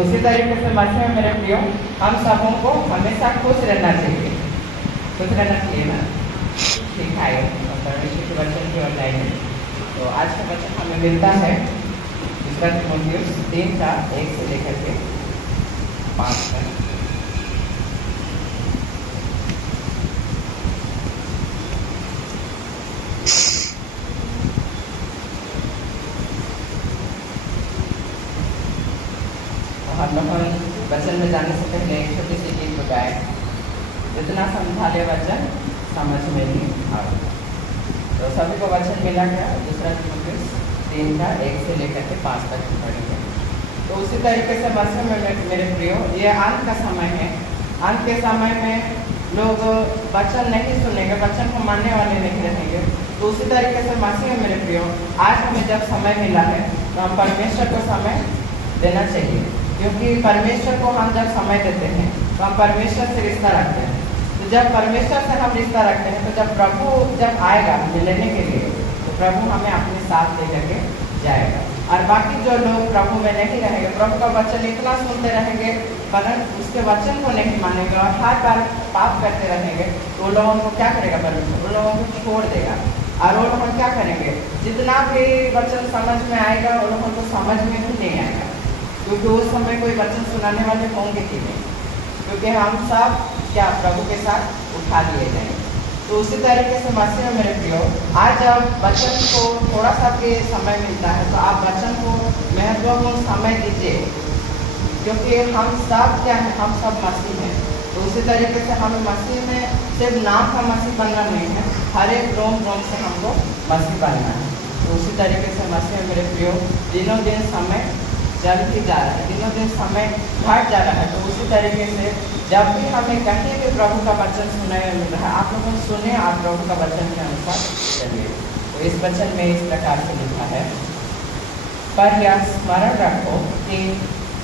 उसी तरीके से मसीह में मेरे प्रियो, हम सबों को हमेशा खुश रहना चाहिए। खुश रहना चाहिए ना, सिखाए परमेश्वर के वचन की ओर जाएंगे। तो आज का वचन हमें मिलता है दूसरा तीमुथियुस 3 का 1 से लेकर के 5 तक। हम लोग वचन में जाने से पहले एक छोटी सी गीत गाए, जितना समझाले वचन समझ में नहीं आवे। तो सभी को वचन मिला गया, दूसरा तीमुथियुस 3 का 1 से लेकर के 5 तक पढ़ेंगे। तो उसी तरीके से मसीह में मेरे प्रियो, ये अंत का समय है। अंत के समय में लोग वचन नहीं सुनेंगे, वचन को मानने वाले नहीं रहेंगे। तो उसी तरीके से मसीह में मेरे प्रियो, आज हमें जब समय मिला है तो हम परमेश्वर को समय देना चाहिए, क्योंकि परमेश्वर को हम जब समय देते हैं तो हम परमेश्वर से रिश्ता रखते हैं। तो जब परमेश्वर से हम रिश्ता रखते हैं तो जब प्रभु जब आएगा हमें लेने के लिए, तो प्रभु हमें अपने साथ ले करके जाएगा। और बाकी जो लोग प्रभु में नहीं रहेंगे, प्रभु का वचन इतना सुनते रहेंगे परंतु उसके वचन को नहीं मानेंगे और हर बार पाप करते रहेंगे, तो उन लोगों को क्या करेगा परमेश्वर? उन लोगों को छोड़ देगा। और वो लोग क्या करेंगे? जितना भी वचन समझ में आएगा उन लोगों को समझ में भी नहीं आएगा, क्योंकि उस समय कोई वचन सुनाने वाले होंगे कि नहीं, क्योंकि हम सब क्या प्रभु के साथ उठा लिए जाएंगे। तो उसी तरीके से मसीह में मेरे प्रियो, आज जब वचन को थोड़ा सा भी समय मिलता है तो आप वचन को महत्वपूर्ण समय दीजिए, क्योंकि हम सब क्या है? हम सब मसीह हैं। तो उसी तरीके से हमें मसीह में सिर्फ नाम का मसीह बनना नहीं है, हर एक रोम रोम से हमको मसीह बनना है। तो उसी तरीके से मसीह में मेरे प्रियो, दिनों दिन समय चल ही जा रहा है, दिनों दिन समय घट जा रहा है। तो उसी तरीके से जब भी हमें कहीं भी प्रभु का वचन सुनाने मिल रहा है, आप लोगों सुने, आप प्रभु का वचन के अनुसार चलिए। तो इस वचन में इस प्रकार से लिखा है, पर यह स्मरण रखो कि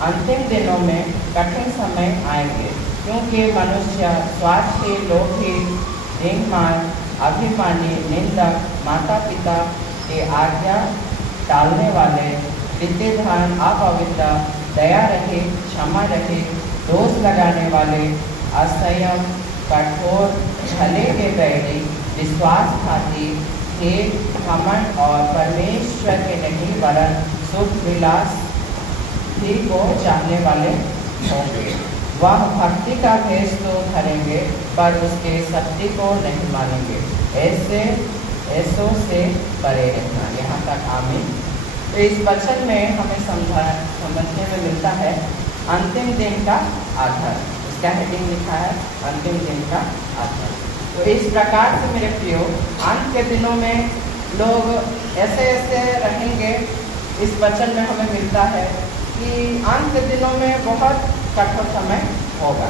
अंतिम दिनों में कठिन समय आएंगे, क्योंकि मनुष्य स्वार्थी, लोभी, धीमान, अभिमानी, निंदक, माता पिता की आज्ञा टालने वाले, विद्यधान, अपवित्र, दया रहित, क्षमा रहित, दोष लगाने वाले, असंयम, कठोर, भले के बैरी, विश्वासघाती, खेद, घमंड और परमेश्वर के नहीं वरन सुख विलास ही को चाहने वाले होंगे। वह भक्ति का भेष तो धरेंगे पर उसके सत्य को नहीं मानेंगे। ऐसों से परे रहना। यहाँ तक आमीन। तो इस वचन में हमें समझने में मिलता है अंतिम दिन का आधार। इसका हेडिंग लिखा है अंतिम दिन का आधार। तो इस प्रकार से मेरे प्रियो, अंत के दिनों में लोग ऐसे ऐसे रहेंगे। इस वचन में हमें मिलता है कि अंत के दिनों में बहुत कठोर समय होगा।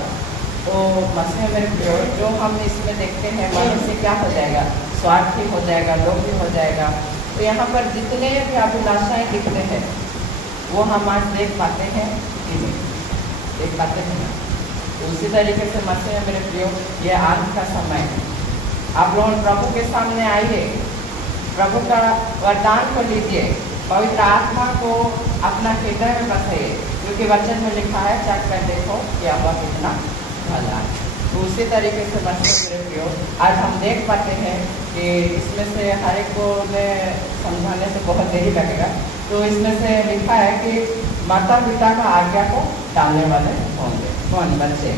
तो मसीह मेरे प्रियो, जो हम इसमें देखते हैं, मनुष्य क्या हो जाएगा? स्वार्थी हो जाएगा, लोभी हो जाएगा। तो यहाँ पर जितने भी अभिलाषाएं दिखते हैं वो हम आज देख पाते हैं कि नहीं देख पाते हैं ना। तो उसी तरीके से मसीह मेरे प्रियो, ये अंत का समय है। आप लोग प्रभु के सामने आइए, प्रभु का वरदान को लीजिए, पवित्र आत्मा को अपना हृदय में बसाइए, क्योंकि वचन में लिखा है चख कर देखो कि वह कितना भला है। तो उसी तरीके से मसीह मेरे प्रियो, आज हम देख पाते हैं कि इसमें से हर एक को में समझाने से बहुत देरी लगेगा। तो इसमें से लिखा है कि माता पिता का आज्ञा को टालने वाले होंगे। कौन? बच्चे।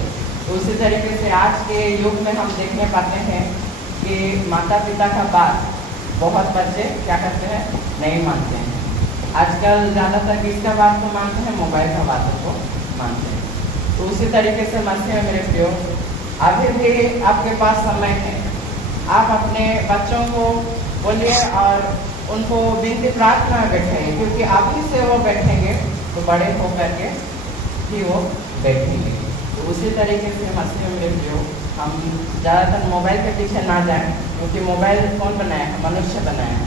तो उसी तरीके से आज के युग में हम देखने पाते हैं कि माता पिता का बात बहुत बच्चे क्या करते हैं? नहीं मानते हैं। आजकल ज़्यादातर किसका बात को मानते हैं? मोबाइल का बातों को मानते हैं। तो उसी तरीके से मसीह मेरे प्रियो, अभी भी आपके पास समय है। आप अपने बच्चों को बोलिए और उनको विनती प्रार्थना में बैठाइए, क्योंकि अभी से वो बैठेंगे तो बड़े होकर के भी वो बैठेंगे। तो उसी तरीके से मसीह मेरे प्रियो हम ज़्यादातर मोबाइल के पीछे ना जाएं, क्योंकि मोबाइल कौन बनाया है? मनुष्य बनाया है।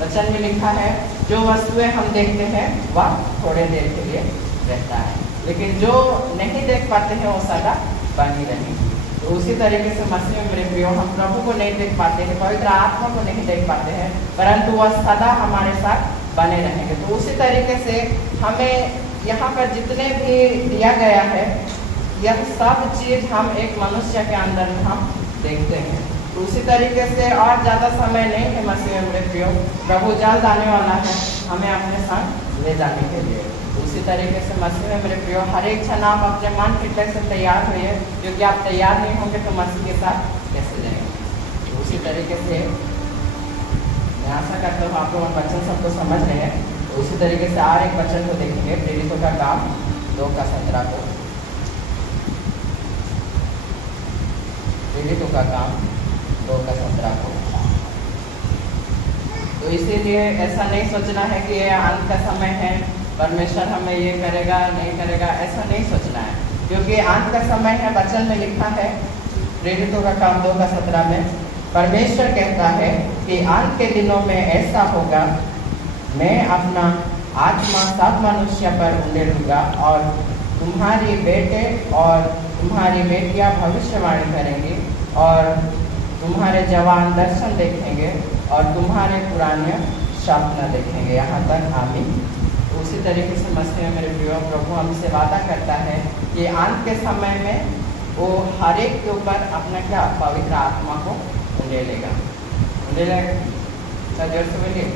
वचन में लिखा है जो वस्तुएं हम देखते हैं वह थोड़े देर के लिए रहता है, लेकिन जो नहीं देख पाते हैं वो सदा बनी रहेंगे। तो उसी तरीके से मसीह मेरे प्रियो हम प्रभु को नहीं देख पाते हैं, पवित्र आत्मा को नहीं देख पाते हैं, परंतु वह सदा हमारे साथ बने रहेंगे। तो उसी तरीके से हमें यहाँ पर जितने भी दिया गया है यह सब चीज़ हम एक मनुष्य के अंदर में हम देखते हैं। तो उसी तरीके से और ज़्यादा समय नहीं है मसीह मेरे प्रियो, प्रभु जल्द आने वाला है हमें अपने संग ले जाने के लिए। उसी तरीके से मसीह मेरे प्रियो हर एक क्षण आप अपने मन फिटनेस से तैयार होइए, क्योंकि आप तैयार नहीं होंगे तो मसीह के साथ कैसे जाएंगे। तो उसी तरीके से मैं आशा करता हूँ आप लोग वचन सबको समझ रहे हैं। तो उसी तरीके से और एक वचन को देखेंगे, प्रेरितों का काम 2:17 को। प्रेरितों का काम 2:17 को। तो इसीलिए ऐसा नहीं सोचना है कि ये अंत का समय है, परमेश्वर हमें ये करेगा नहीं करेगा, ऐसा नहीं सोचना है, क्योंकि अंत का समय है। वचन में लिखा है प्रेरितों का काम 2:17 में, परमेश्वर कहता है कि अंत के दिनों में ऐसा होगा, मैं अपना आत्मा सब मनुष्य पर उंडेलूंगा और तुम्हारी बेटे और तुम्हारी बेटियां भविष्यवाणी करेंगी और तुम्हारे जवान दर्शन देखेंगे और तुम्हारे पुराने स्वप्न देखेंगे। यहाँ तक आमीन। उसी तरीके से मसीह मेरे प्रियो प्रभु हमसे वादा करता है कि अंत के समय में वो हर एक के ऊपर अपना क्या पवित्र आत्मा को उंडेलेगा। जोर से बोलिए,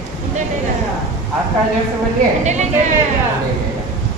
आपका जोर से बोलिए।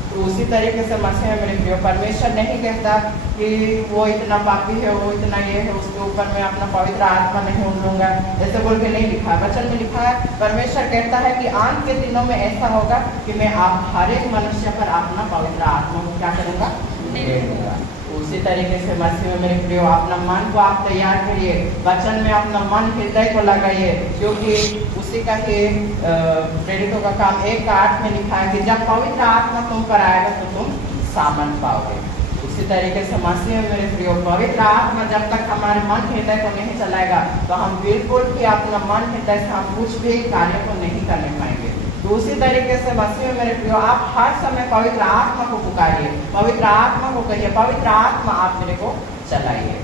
तो उसी तरीके से मसीह मेरे प्रियो परमेश्वर नहीं कहता कि वो इतना पापी है, वो इतना ये है, उसके ऊपर मैं अपना पवित्र आत्मा नहीं उंडूंगा, ऐसे बोल के नहीं लिखा है। वचन में लिखा है परमेश्वर कहता है कि अंत के दिनों में ऐसा होगा कि मैं आप हर एक मनुष्य पर अपना पवित्र आत्मा को क्या करूँगा, उंडेलूंगा। उसी तरीके से मसीह में मेरे प्रियो अपना मन को आप तैयार करिए, वचन में अपना मन हृदय को लगाइए, क्योंकि उसी का ही प्रेरितों का काम 1:8 में लिखा है कि जब पवित्र आत्मा तुम पर आएगा तो तुम सामर्थ पाओगे। उसी तरीके से मसीह में मेरे प्रियो पवित्र आत्मा जब तक हमारे मन हृदय को नहीं चलाएगा तो हम बिल्कुल भी अपना मन हृदय से हम कुछ भी कार्य को नहीं करने पाएंगे। तो उसी तरीके से मसीह में मेरे प्रियो आप हर समय पवित्र आत्मा को पुकारिए, पवित्र आत्मा को कहिए, पवित्र आत्मा आप मेरे को चलाइए।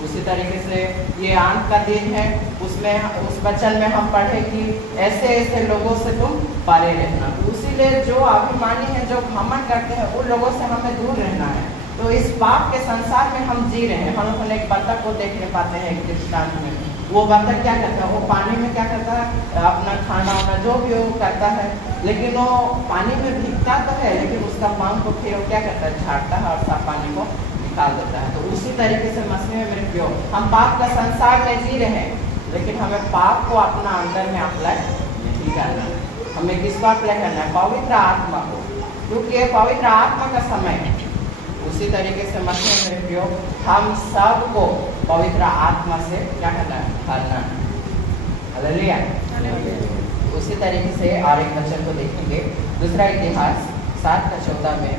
उसी तरीके से ये अंत का दिन है, उसमें उस वचन में हम पढ़े कि ऐसे ऐसे लोगों से तुम परे रहना। तो इसीलिए जो अभिमानी है, जो घमंड करते हैं, उन लोगों से हमें दूर रहना है। तो इस पाप के संसार में हम जी रहे हैं। हम लोग एक बतख को देख नहीं पाते हैं एक दृष्टांत में, वो बतख क्या करता है, वो पानी में क्या करता है, अपना खाना वाना जो भी वो करता है, लेकिन वो पानी में भीगता तो है, लेकिन उसका पंख को फिर वो क्या करता है, झाड़ता है और साफ पानी को निकाल देता है। तो उसी तरीके से मसीह में मेरे प्रियो हम पाप का संसार में जी रहे हैं, लेकिन हमें पाप को अपना अंदर में अप्लाई नहीं करना है। हमें किसको अप्लाई करना है, पवित्र आत्मा को, क्योंकि पवित्र आत्मा का समय है। उसी तरीके से मसीह में मेरे प्रियो हम सबको पवित्र आत्मा से क्या करना है, भरना है। हालेलुया। उसी तरीके से और एक वचन को देखेंगे, दूसरा इतिहास 7:14 में।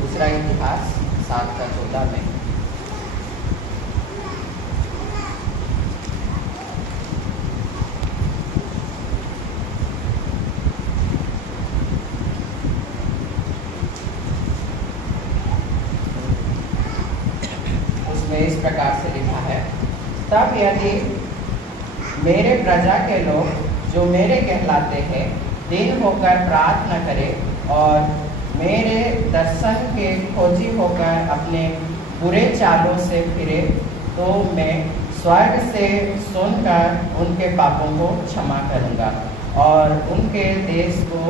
दूसरा इतिहास 7:14 में इस प्रकार से लिखा है, तब यदि मेरे प्रजा के लोग जो मेरे कहलाते हैं दिन होकर प्रार्थना करें और मेरे दर्शन के खोजी होकर अपने बुरे चालों से फिरे, तो मैं स्वर्ग से सुनकर उनके पापों को क्षमा करूंगा और उनके देश को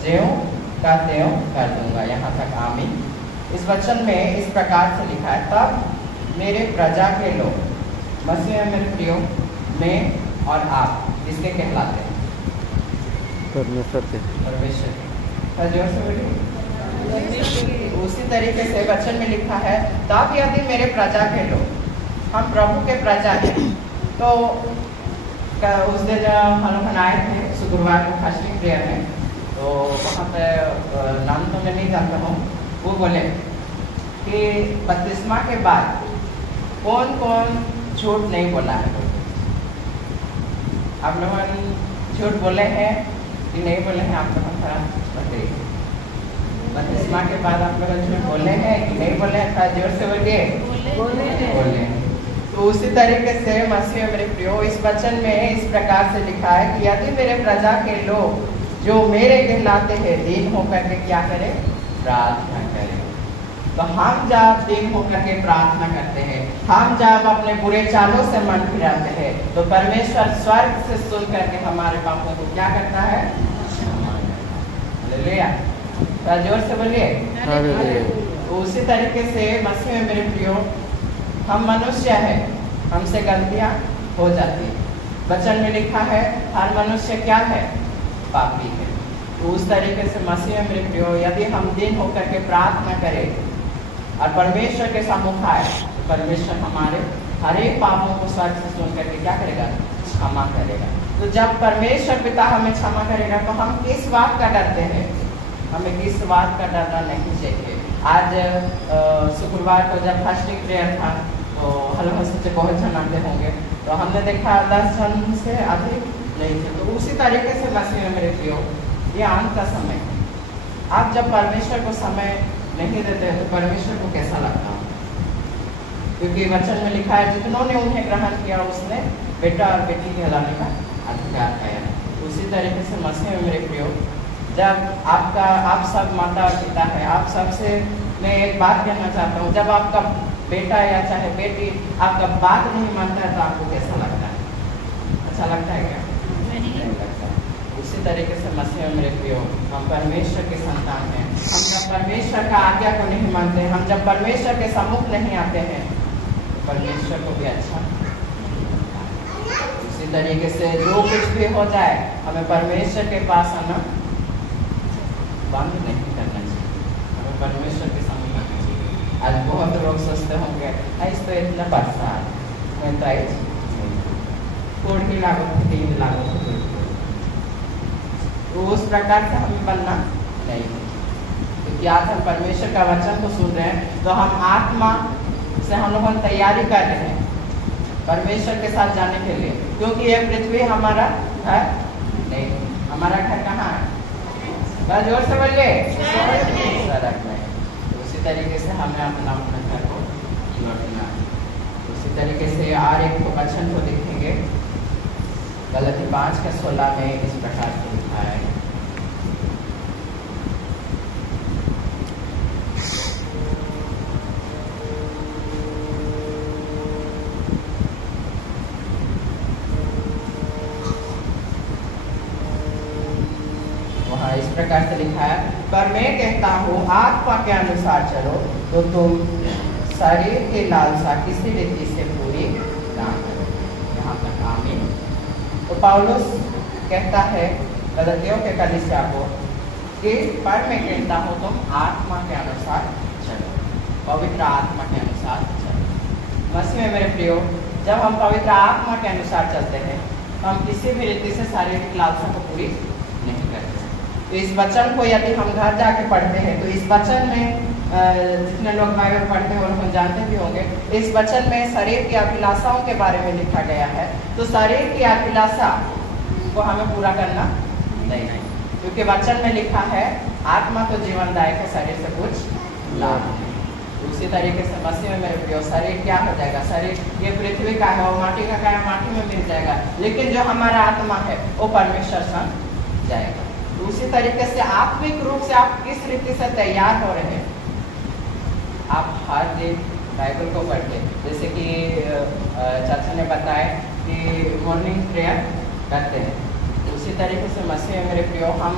ज्यों का त्यों कर दूंगा। यहाँ तक आमीन। इस वचन में इस प्रकार से लिखा है, तब मेरे प्रजा के लोग, मसीह में मेरे प्रियो मैं और आप किसके कहलाते हैं, परमेश्वर के। उसी तरीके से वचन में लिखा है, तब यदि मेरे प्रजा के लोग, हम प्रभु के प्रजा हैं, तो उस दिन हम लोग आए थे शुक्रवार को फास्टिंग प्रेयर में, तो वहाँ पे नाम तो मैं नहीं जानता हूँ, वो बोले कि बपतिस्मा के बाद कौन कौन झूठ नहीं बोला है। आप लोगों ने झूठ बोले हैं कि नहीं बोले हैं, आप लोग थोड़ा बताइए। बपतिस्मा के बाद आप लोग झूठ बोले हैं कि नहीं बोले हैं, थोड़ा जोर से बोलिए। बोले। तो उसी तरीके से मसीह मेरे प्रियो इस वचन में इस प्रकार से लिखा है कि यदि मेरे प्रजा के लोग जो मेरे कहलाते हैं दीन होकर के क्या करें, प्रार्थना करें। तो हम जब दीन होकर के प्रार्थना करते हैं, हम जब अपने बुरे चालों से मन फिराते हैं, तो परमेश्वर स्वर्ग से सुन करके हमारे पापों को क्या करता है, हालेलुया। तो जोर से बोलिए। तो उसी तरीके से मसीह में मेरे प्रियो हम मनुष्य है, हमसे गलतियां हो जाती है। वचन में लिखा है हर मनुष्य क्या है, पापी है। तो उस तरीके से मसीह में मेरे प्रियो यदि हम दिन होकर के प्रार्थना करें और परमेश्वर के सम्मुख आए, तो परमेश्वर हमारे हर एक पापों को स्वर्ग से सुन करके क्या करेगा, क्षमा करेगा। तो जब परमेश्वर पिता हमें क्षमा करेगा तो हम किस बात का डरते हैं, हमें किस बात का डरना नहीं चाहिए। आज शुक्रवार को जब फास्टिंग प्रेयर था तो हलवा से बहुत जन आते होंगे, तो हमने देखा 10 जन से अधिक नहीं थे। तो उसी तरीके से मसीह में मेरे प्रियो ये अंत का समय, आप जब परमेश्वर को समय नहीं देते तो परमेश्वर को कैसा लगता है, क्योंकि वचन में लिखा है जितनों ने उन्हें ग्रहण किया उसने बेटा और बेटी कहलाने का अधिकार पाया। उसी तरीके से मसीह में मेरे प्रियो जब आप सब माता और पिता है, आप सबसे मैं एक बात कहना चाहता हूँ, जब आपका बेटा या चाहे बेटी आपका बात नहीं मानता है तो आपको कैसा लगता है, अच्छा लगता है क्या, नहीं लगता। उसी तरीके से मसीह में मेरे प्रियो हम परमेश्वर के संतान हैं, हम जब परमेश्वर का आज्ञा को नहीं मानते, हम जब परमेश्वर के सम्मुख नहीं आते हैं, परमेश्वर को भी अच्छा। उसी तरीके से जो कुछ भी हो जाए हमें परमेश्वर के पास आना बंद नहीं करना चाहिए, हमें परमेश्वर के सामने आना चाहिए। आज बहुत लोग सोचते होंगे इस तो इतना बरसात मैं थोड़ी ही लागत 3 लागत, तो उस प्रकार से हमें बनना नहीं है। क्योंकि आज हम परमेश्वर का वचन को सुन रहे हैं तो हम आत्मा से हम लोग तैयारी कर रहे हैं परमेश्वर के साथ जाने के लिए, क्योंकि यह पृथ्वी हमारा घर नहीं, हमारा घर कहाँ है, जोर से बोलिए, सड़क में। तो उसी तरीके से हमें अपना घर को लौटना है। उसी तरीके से और एक वचन को देखेंगे, गलती 5:16 में इस प्रकार से लिखा है, इस प्रकार से लिखा है, पर मैं कहता हूँ आत्मा के अनुसार चलो तो तुम शरीर की लालसा किसी रीति से पूरी ना करो। यहाँ तक आमीन। तो पौलुस कहता है गलतियों के कलीसिया को कि पर मैं कहता हूँ तुम आत्मा के अनुसार चलो, पवित्र आत्मा के अनुसार चलो। मसीह में मेरे प्रियो जब हम पवित्र आत्मा के अनुसार चलते हैं तो हम किसी भी रीति से शारीरिक लालसा को पूरी नहीं करते। तो इस वचन को यदि हम घर जाके पढ़ते हैं तो इस वचन में जितने लोग बाइबल पढ़ते हैं उनको जानते भी होंगे, इस वचन में शरीर की अभिलाषाओं के बारे में लिखा गया है। तो शरीर की अभिलाषा को हमें पूरा करना नहीं, क्योंकि वचन में लिखा है आत्मा तो जीवनदायक है, शरीर से कुछ लाभ नहीं। उसी तरीके से मसीह में मेरे प्रियो शरीर क्या हो जाएगा, शरीर ये पृथ्वी का है और माटी का है, माटी में मिल जाएगा, लेकिन जो हमारा आत्मा है वो परमेश्वर संग जाएगा। तो उसी तरीके से आत्मिक रूप से आप किस रीति से तैयार हो रहे हैं, आप हर दिन बाइबल को पढ़ते, जैसे कि चाचा ने बताया कि मॉर्निंग प्रेयर करते हैं। उसी तरीके से मसीह मेरे प्रियो हम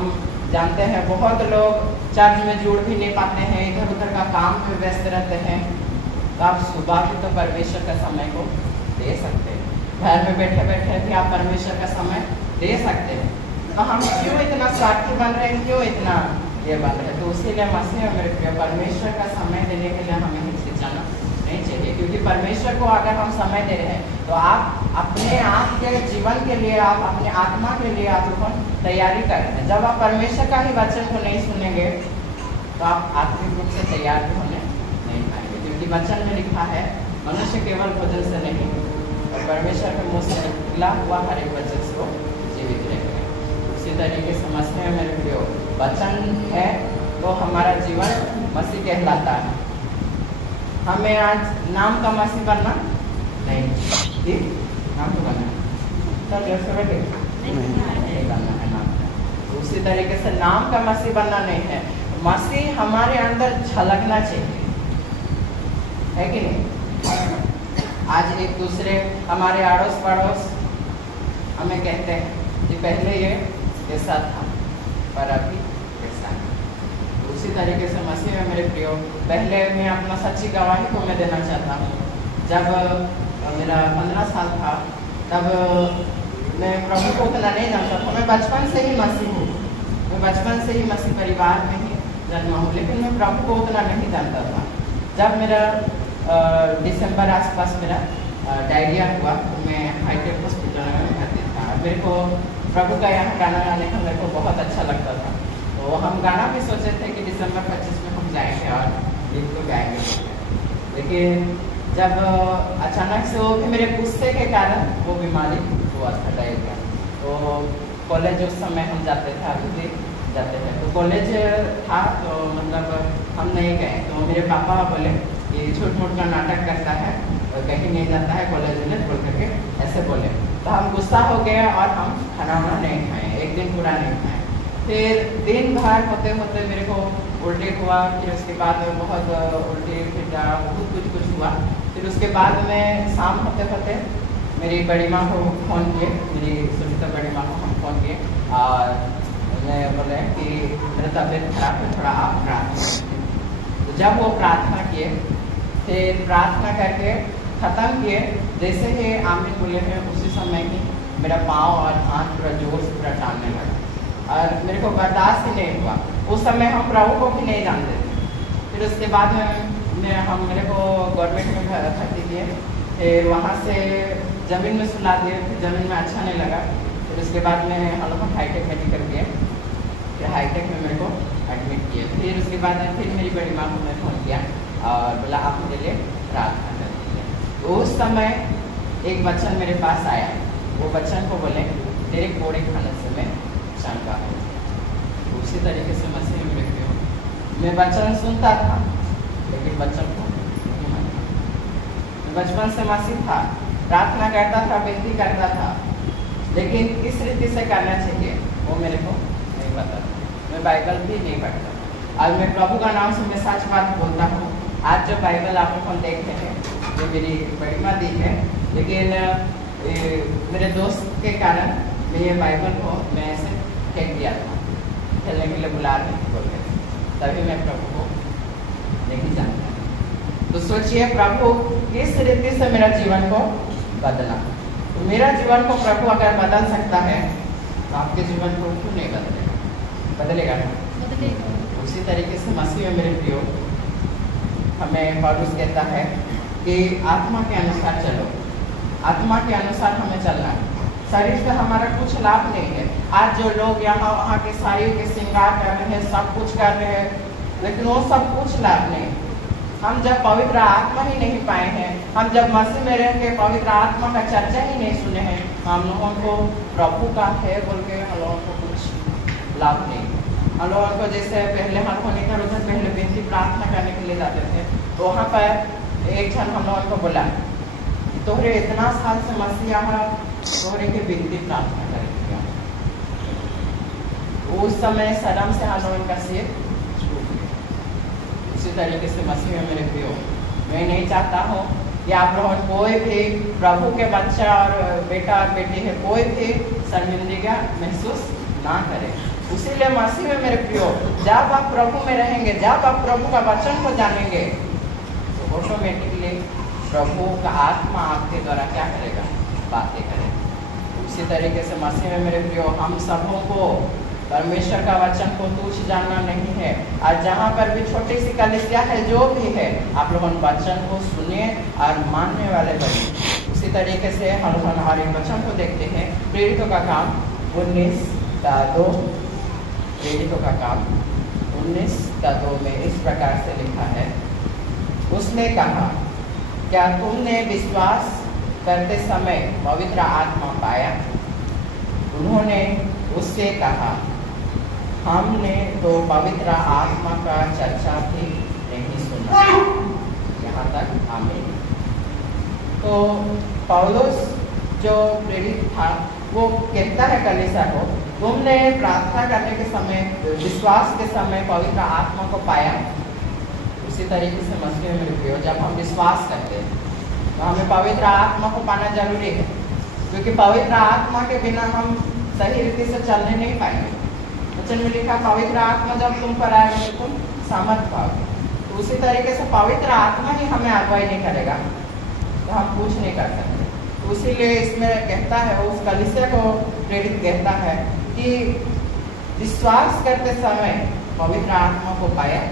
जानते हैं बहुत लोग चर्च में जुड़ भी नहीं पाते हैं, इधर उधर का काम में व्यस्त रहते हैं, तो आप सुबह भी तो परमेश्वर का समय को दे सकते हैं, घर में बैठे बैठे भी आप परमेश्वर का समय दे सकते हैं। तो हम क्यों इतना स्वार्थी बन रहे हैं, क्यों इतना ये बन रहे हैं? तो उसी लिए मसीह मेरे प्रिय परमेश्वर का समय देने के लिए हमें हिचकिचाना नहीं चाहिए, क्योंकि परमेश्वर को अगर हम समय दे रहे हैं तो आप अपने आप के जीवन के लिए, आप अपने आत्मा के लिए आप तैयारी कर रहे हैं। जब आप परमेश्वर का ही वचन को नहीं सुनेंगे तो आप आत्मिक रूप से तैयार भी होने नहीं पाएंगे, क्योंकि वचन में लिखा है मनुष्य केवल भोजन से नहीं और परमेश्वर के मुँह से निकला हुआ हर एक वचन से वो जीवित रहेंगे। उसी तरीके से मसीह में मेरे प्रियो वचन है तो हमारा जीवन मसीह कहलाता है। हमें आज नाम का मसीह बनना नहीं, ठीक नाम तो बनना चल नहीं बनना है नाम का। उसी तरीके से नाम का मसीह बनना नहीं है, मसीह हमारे अंदर झलकना चाहिए, है कि नहीं। आज एक दूसरे हमारे अड़ोस पड़ोस हमें कहते हैं कि पहले ये ऐसा था पर अभी ऐसा है। उसी तरीके से मसीह में मेरे प्रियो पहले मैं अपना सच्ची गवाही को मैं देना चाहता हूँ। जब मेरा 15 साल था तब मैं प्रभु को उतना नहीं जानता था। मैं बचपन से ही मसीह हूँ, मैं बचपन से ही मसीह परिवार में ही जन्मा हूँ, लेकिन मैं प्रभु को उतना नहीं जानता था। जब मेरा दिसंबर आसपास मेरा डायरिया हुआ तो मैं हाईटेक हॉस्पिटल में भर्ती था। मेरे को प्रभु का यहाँ गाना गाने का मेरे को बहुत अच्छा लगता था, तो हम गाना भी सोचे थे कि दिसंबर 25 में हम जाएंगे और गीत को गाएंगे। लेकिन जब अचानक से वो भी मेरे गुस्से के कारण वो बीमारी हुआ था डायरिया। तो कॉलेज उस समय हम जाते थे, अभी भी जाते थे, तो कॉलेज था तो मतलब हम नहीं गए। तो मेरे पापा बोले कि झूठ मूठ का नाटक करता है और कहीं नहीं जाता है कॉलेज में बोल करके ऐसे बोले। तो हम गुस्सा हो गए और हम खाना वाना नहीं खाए, एक दिन पूरा नहीं खाए। फिर दिन भर होते होते मेरे को उल्टी हुआ, फिर उसके बाद बहुत उल्टी फिर बहुत कुछ हुआ। फिर उसके बाद में शाम होते होते मेरी बड़ी माँ को फ़ोन किए, मेरी सुनीता बड़ी माँ को हम फ़ोन किए और मैं बोले कि मेरा तबीयत खराब है, थोड़ा आप प्रार्थना करें। तो जब वो प्रार्थना किए, फिर प्रार्थना करके ख़त्म किए, जैसे ही आमीन बोले हैं उसी समय ही मेरा पाँव और हाथ पूरा जोर से पूरा टानने लगा और मेरे को बर्दाश्त ही नहीं हुआ। उस समय हम प्रभु को भी नहीं जानते थे। फिर उसके बाद में हम मेरे को गवर्नमेंट में भर्ती किए, फिर वहाँ से ज़मीन में सुला दिए, फिर ज़मीन में अच्छा नहीं लगा। फिर उसके बाद में हम लोग हाईटेक मेडिकल किए, फिर हाईटेक में मेरे को एडमिट किए। फिर उसके बाद फिर मेरी बड़ी माँ को मैं फ़ोन किया और बोला आप मेरे लिए प्रार्थना कर दीजिए। तो उस समय एक बच्चन मेरे पास आया, वो बच्चन को बोले तेरे कोड़े खाने से मैं शंका हूँ। उसी तरीके से मसीह में व्यक्ति हूँ, मैं वचन सुनता था लेकिन वचन को नहीं मानता। मैं बचपन से मसीह था, प्रार्थना करता था, विनती करता था, लेकिन किस रीति से करना चाहिए वो मेरे को नहीं पता था। मैं बाइबल भी नहीं पढ़ता। आज मैं प्रभु का नाम से मैं सच बात बोलता हूँ। आज जो बाइबल आप लोग हम देखते हैं जो मेरी बड़ी माँ दी है, लेकिन मेरे दोस्त के कारण मैं ये बाइबल को मैं ऐसे फेंक दिया था, खेलने के लिए बुला रहे बोलते थे, तभी मैं प्रभु को नहीं जानता। तो सोचिए प्रभु किस रीति से मेरा जीवन को बदला। तो मेरा जीवन को प्रभु अगर बदल सकता है तो आपके जीवन को क्यों नहीं बदलेगा? बदलेगा ना। उसी तरीके से मसीह में मेरे प्रियो हमें पौलुस कहता है कि आत्मा के अनुसार चलो, आत्मा के अनुसार हमें चलना है। शरीर से हमारा कुछ लाभ नहीं है। आज जो लोग यहाँ वहाँ के शरीर के श्रृंगार कर रहे हैं, सब कुछ कर रहे हैं, लेकिन वो सब कुछ लाभ नहीं। हम जब पवित्र आत्मा ही नहीं पाए हैं, हम जब मसीह में रह के पवित्र आत्मा का चर्चा ही नहीं सुने हैं, हम लोगों को प्रभु का है बोल के हम लोगों को कुछ लाभ नहीं। हम लोगों को जैसे पहले हम लोग इधर उधर पहले विनती प्रार्थना करने के लिए जाते थे, तो वहाँ पर एक क्षण हम लोगों को बोला तोहरे इतना साल से मसीह यहाँ तोहरे के विनती प्रार्थना करेंगे। उस समय शर्म से हम लोगों का सिर छूट गया। उसी तरीके से मसीह में मेरे प्रियो मैं नहीं चाहता हूँ कि आप लोग कोई भी प्रभु के बच्चा और बेटा और बेटी है कोई भी शर्मिंदगी महसूस ना करे। उसीलिए मसीह में मेरे प्रियो जब आप प्रभु में रहेंगे, जब आप प्रभु का वचन को जानेंगे तो ऑटोमेटिकली प्रभु का आत्मा आपके द्वारा क्या करेगा? बातें करेगा। उसी तरीके से मसीह में मेरे प्रियो हम सबों को परमेश्वर का वचन को तुच्छ जानना नहीं है। और जहाँ पर भी छोटी सी कलीसिया है, जो भी है, आप लोगों वचन को सुनिए और मानने वाले बनिए। उसी तरीके से हम हमारे वचन को देखते हैं। प्रेरितों का काम 19:2, प्रेरितों का काम 19:2 में इस प्रकार से लिखा है। उसने कहा, क्या तुमने विश्वास करते समय पवित्र आत्मा पाया? उन्होंने उससे कहा, हमने तो पवित्र आत्मा का चर्चा भी नहीं सुना। यहाँ तक आमीन। तो पौलुस जो प्रेरित था, वो कहता है कलीसिया को, तुमने प्रार्थना करने के समय, विश्वास के समय पवित्र आत्मा को पाया। उसी तरीके से मसीह में प्रियो, जब हम विश्वास करते हैं तो हमें पवित्र आत्मा को पाना जरूरी है, क्योंकि पवित्र आत्मा के बिना हम सही रीति से चलने नहीं पाएंगे। वचन में लिखा, पवित्र आत्मा जब तुम पर आएगा तो तुम सामर्थ पाओगे। तो उसी तरीके से पवित्र आत्मा ही हमें अगुवाई नहीं करेगा तो हम कुछ नहीं कर सकते। तो इसीलिए इसमें कहता है, उस कलीसिया को प्रेरित कहता है कि विश्वास करते समय पवित्र आत्मा को पाया।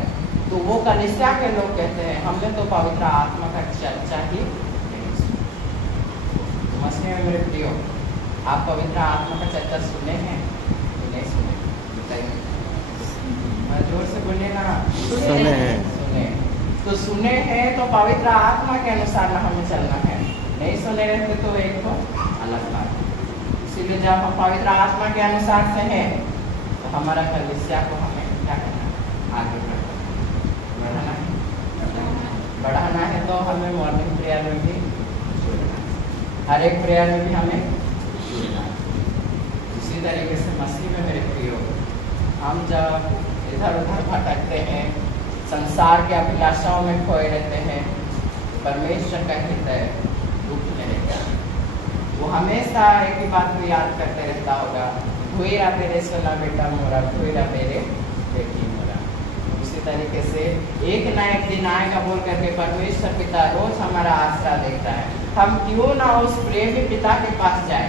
तो वो कलीसिया के लोग कहते हैं, हमने तो पवित्र आत्मा का चर्चा ही नहीं सुना। मसीह में मेरे प्रियो, आप पवित्र आत्मा का चर्चा सुने हैं कि नहीं सुने? बताइए, जोर से बोलिए ना। सुने हैं। सुने तो सुने हैं, तो पवित्र आत्मा के अनुसार ना हमें चलना है। नहीं सुने रहते तो एक तो अलग बात है। इसीलिए जब हम पवित्र आत्मा के अनुसार से हैं तो हमारा कलीसिया को हमें क्या करना है? आगे बढ़ाना है। बढ़ाना है तो हमें मॉर्निंग प्रेयर में भी जुड़ना है, हर एक प्रेयर में भी हमें जुड़ना है। इसी तरीके से मसीह में मेरे प्रियो, हम जब इधर उधर भटकते हैं, संसार के अभिलाषाओं में खोए रहते हैं, परमेश्वर का हृदय दुख में रहता है। वो हमेशा एक ही बात को याद करते रहता होगा, धोएरा तेरे सोना बेटा मोरा, धोएरा तेरे बेटी मोरा। उसी तरीके से एक ना एक दिन आएगा बोल करके परमेश्वर पिता रोज हमारा आसरा देखता है। हम क्यों ना उस प्रेमी पिता के पास जाए,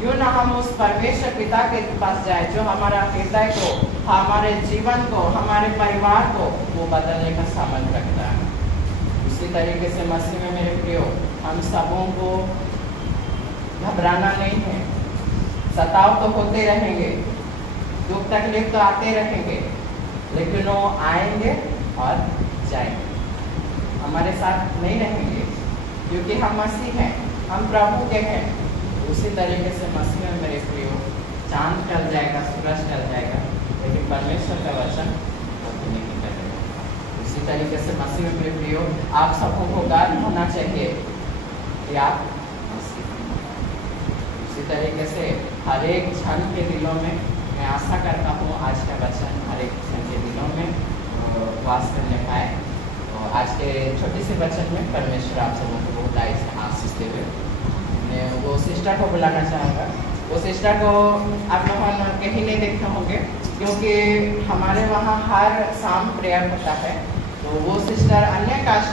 क्यों ना हम उस परमेश्वर पिता के पास जाए, जो हमारा हृदय को, हमारे जीवन को, हमारे परिवार को वो बदलने का सामर्थ्य रखता है। उसी तरीके से मसीह में मेरे प्रियो, हम सबों को घबराना नहीं है। सताव तो होते रहेंगे, दुख तकलीफ तो आते रहेंगे, लेकिन वो आएंगे और जाएंगे, हमारे साथ नहीं रहेंगे, क्योंकि हम मसीह हैं, हम प्रभु के हैं। उसी तरीके से मसीह में मेरे प्रियो, चांद टल जाएगा, सूरज टल जाएगा, लेकिन परमेश्वर का वचन कभी नहीं टलेगा। उसी तरीके से मसीह में मेरे प्रियो, आप सबको को गर्व होना चाहिए कि आप मसीह हैं। उसी तरीके से हर एक क्षण के दिलों में मैं आशा करता हूँ आज का वचन हर एक क्षण के दिलों में वास करने पाए। तो आज के छोटे से वचन में परमेश्वर आप सबों को बहुत आशीष देवे। मैं वो सिस्टर को बुलाना चाहूँगा। वो सिस्टर को आप लोग कहीं नहीं देखते होंगे, क्योंकि हमारे वहाँ हर शाम प्रेयर होता है। तो वो सिस्टर अन्य कास्ट